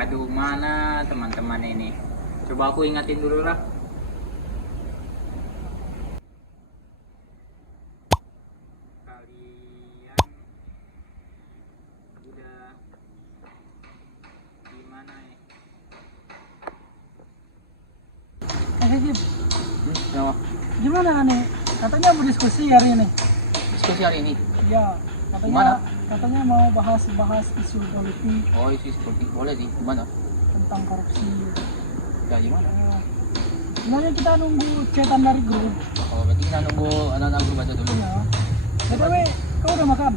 Aduh, mana teman-teman ini? Coba aku ingatin dulu lah. Kalian udah gimana ya? Gim, Jawab. gimana nih? Katanya mau diskusi hari ini. Diskusi hari ini. Ya, Gimana? katanya mau bahas isu politik Oh, isu politik boleh sih. Gimana? tentang korupsi. Ya gimana? Ya, sebenarnya kita nunggu chatan dari grup. Oh, berarti kita nunggu anak-anak grup aja dulu. Ya. BTW, kau udah makan?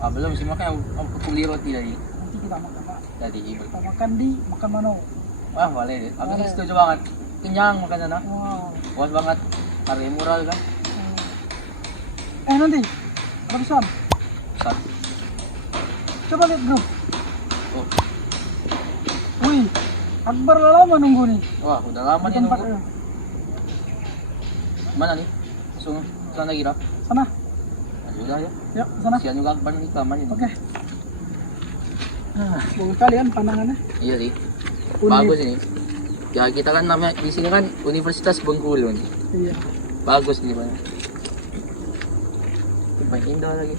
Ah, belum sih, makanya aku beli roti tadi. Nanti kita makan, Pak. Tadi. Kita makan di Makan Mano. Wah, boleh deh. Aku Boleh. setuju banget. Kenyang makan sana. Wow. Puas banget. Harga murah kan? Nanti ada pesan. Besar. Coba lihat grup. Oh, Wih, Akbar lama nunggu nih. wah, udah lama Di nih tempat nunggu. Mana nih? Langsung sana kira. sana. Nah, udah ya. Yuk, sana. Kasihan juga Akbar nih kelamaan ini. Oke. Nah, bagus kali kan pandangannya. Iya sih. Unik. Bagus ini. Ya kita kan namanya di sini kan Universitas Bengkulu nih. Iya. Bagus nih banyak. Banyak indah lagi.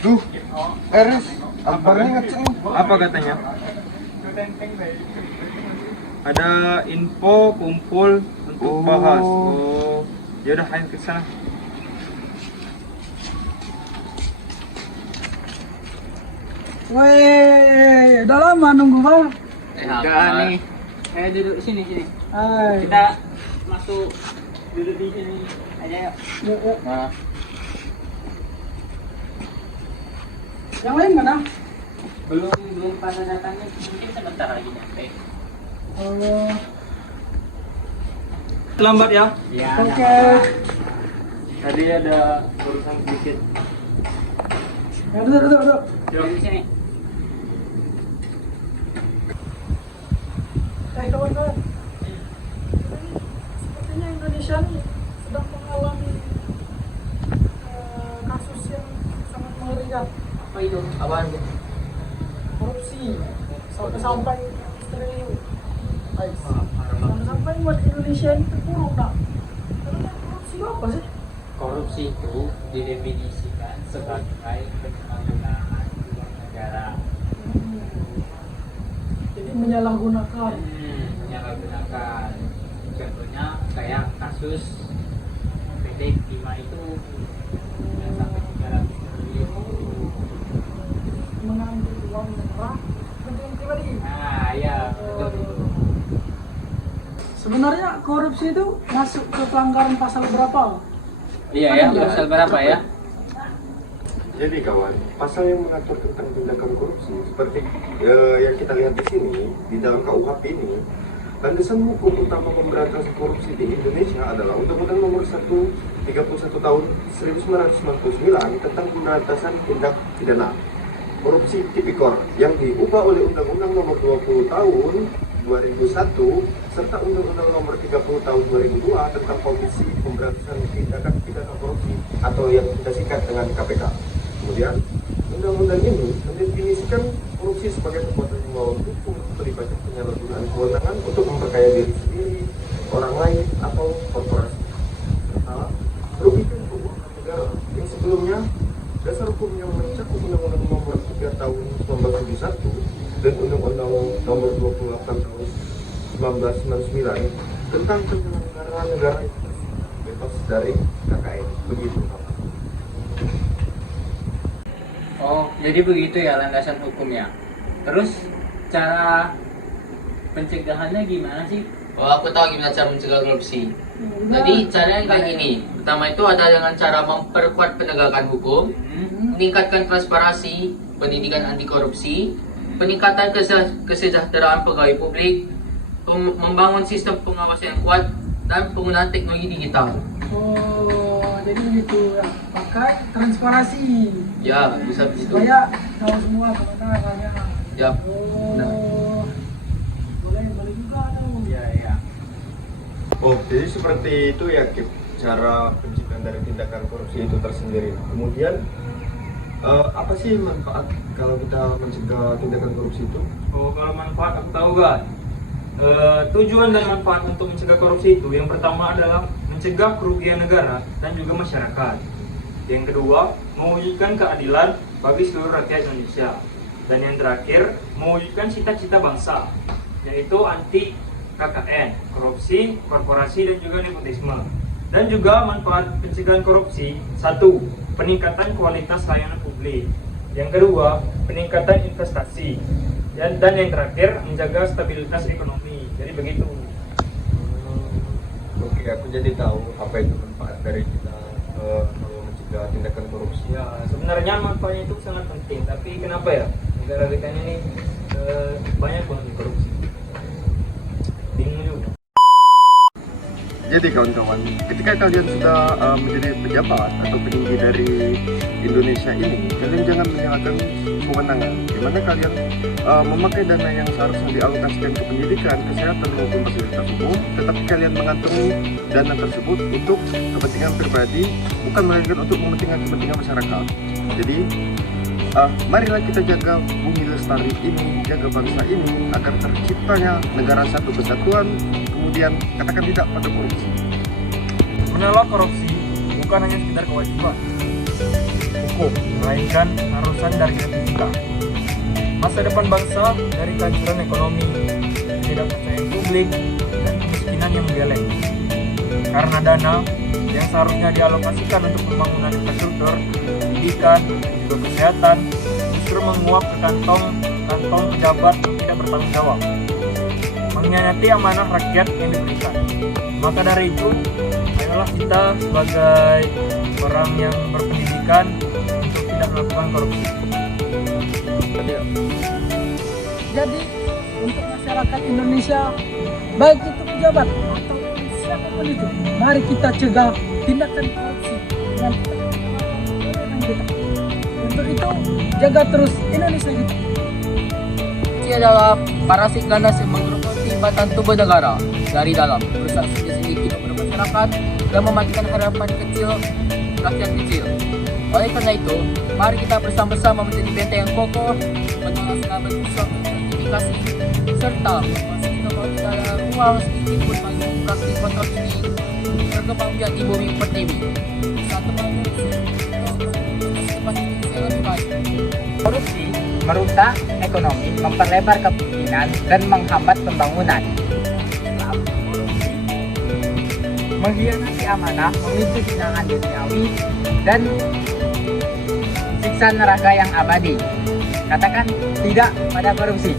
Duh, Eris, Akbarnya ngecek nih. Apa katanya? Ada info kumpul untuk Oh. bahas. Oh, ya udah ayo ke sana. Weh, udah lama nunggu bang. Udah nih. Duduk sini sini. Hai. Kita masuk duduk di sini aja yuk. Yuk, yuk. Nah, Yang lain mana? belum pada datangnya, mungkin sebentar lagi nyampe. Oh, Lambat ya. Ya. oke. Tadi ada urusan sedikit. Ya, duduk. Duduk di sini. Kawan-kawan. Sepertinya Indonesia nih sedang mengalami kasus yang sangat mengerikan. Apa itu? Apaan itu? Korupsi sampai triliun. Sampai buat Indonesia ini terpuruk nak. Karena korupsi apa sih? Korupsi itu didefinisikan sebagai penyalahgunaan uang negara. Jadi menyalahgunakan. Menyalahgunakan. Contohnya kayak kasus PT Timah itu yang sampai 300 triliun. Mengambil uang negara kepentingan pribadi. Nah, ya betul. Sebenarnya korupsi itu masuk ke pelanggaran pasal berapa? Iya ya, pasal berapa ya? Jadi kawan, pasal yang mengatur tentang tindakan korupsi seperti yang kita lihat di sini di dalam KUHP ini, landasan hukum utama pemberantasan korupsi di Indonesia adalah Undang-Undang Nomor 131 Tahun 1999 tentang pemberantasan tindak pidana korupsi tipikor yang diubah oleh Undang-Undang Nomor 20 Tahun 2001 serta Undang-Undang Nomor 30 Tahun 2002 tentang Komisi Pemberantasan Tindakan Pidana Korupsi atau yang kita singkat dengan KPK. Kemudian, undang-undang ini mendefinisikan korupsi sebagai perbuatan yang melawan hukum melibatkan penyalahgunaan kewenangan untuk memperkaya diri sendiri, orang lain, atau korporasi. Serta merugikan keuangan negara yang sebelumnya dasar hukum yang mencakup Undang-Undang Nomor 3 Tahun 1971 dan Undang-Undang Nomor 28 Tahun 1999 tentang penyelenggaraan negara bebas dari KKN. Begitu. Oh, jadi begitu ya landasan hukumnya. Terus cara pencegahannya gimana sih? Oh, aku tahu gimana cara mencegah korupsi. Jadi caranya kayak gini. Pertama itu ada dengan cara memperkuat penegakan hukum, meningkatkan transparansi, pendidikan anti korupsi, peningkatan kesejahteraan pegawai publik, membangun sistem pengawasan yang kuat, dan penggunaan teknologi digital. Oh, jadi begitu ya. Pakai transparansi. Ya, bisa begitu. Supaya tahu semua kemana kalian. Ya. Oh, boleh juga tuh. Ya. Oh, jadi seperti itu ya, Kip, cara pencegahan dari tindakan korupsi itu tersendiri. Kemudian, apa sih manfaat kalau kita mencegah tindakan korupsi itu? Oh, kalau manfaat aku tahu kan. Tujuan dan manfaat untuk mencegah korupsi itu yang pertama adalah mencegah kerugian negara dan juga masyarakat. Yang kedua, mewujudkan keadilan bagi seluruh rakyat Indonesia. Dan yang terakhir, mewujudkan cita-cita bangsa, yaitu anti KKN, korupsi, korporasi, dan juga nepotisme. Dan juga manfaat pencegahan korupsi, satu, peningkatan kualitas layanan publik. Yang kedua, peningkatan investasi. Dan yang terakhir, menjaga stabilitas ekonomi. Jadi begitu. Oke, aku jadi tahu apa itu manfaat dari kita kalau mencegah tindakan korupsi. Ya, sebenarnya manfaatnya itu sangat penting. Tapi kenapa ya negara kita ini banyak banget korupsi? Bingung juga. Jadi kawan-kawan, ketika kalian sudah menjadi pejabat atau petinggi dari Indonesia ini, kalian jangan menyalahkan kewenangan, di mana kalian memakai dana yang seharusnya dialokasikan ke pendidikan, kesehatan maupun fasilitas umum, tetapi kalian mengantongi dana tersebut untuk kepentingan pribadi, bukan melainkan untuk kepentingan masyarakat. Jadi, marilah kita jaga bumi lestari ini, jaga bangsa ini, agar terciptanya negara satu kesatuan, kemudian katakan tidak pada korupsi. Menolak korupsi bukan hanya sekedar kewajiban hukum, melainkan harusan dari hati kita. Masa depan bangsa dari kehancuran ekonomi, ketidakpercayaan publik, dan kemiskinan yang menggeleng. Karena dana yang seharusnya dialokasikan untuk pembangunan infrastruktur, pendidikan, juga kesehatan, justru menguap ke kantong pejabat yang tidak bertanggung jawab, mengkhianati amanah rakyat yang diberikan. Maka dari itu, ayolah kita sebagai orang yang berpendidikan untuk tidak melakukan korupsi. Jadi untuk masyarakat Indonesia, baik itu pejabat atau siapapun itu, mari kita cegah tindakan korupsi dengan kita. Untuk itu, jaga terus Indonesia kita. Korupsi adalah parasit ganas yang menggerogoti batang tubuh negara dari dalam, merusak sendiri kehidupan masyarakat dan mematikan harapan kecil rakyat kecil. Oleh karena itu, mari kita bersama-sama menjadi benteng yang kokoh, menolak segala bentuk gratifikasi, serta memastikan bahwa tidak ada ruang sedikit pun bagi praktik korupsi berkembang biak di bumi pertiwi. Satu Korupsi merusak ekonomi, memperlebar kemiskinan, dan menghambat pembangunan. Mengkhianati amanah, memicu kesenangan duniawi, dan siksa neraka yang abadi. Katakan tidak pada korupsi.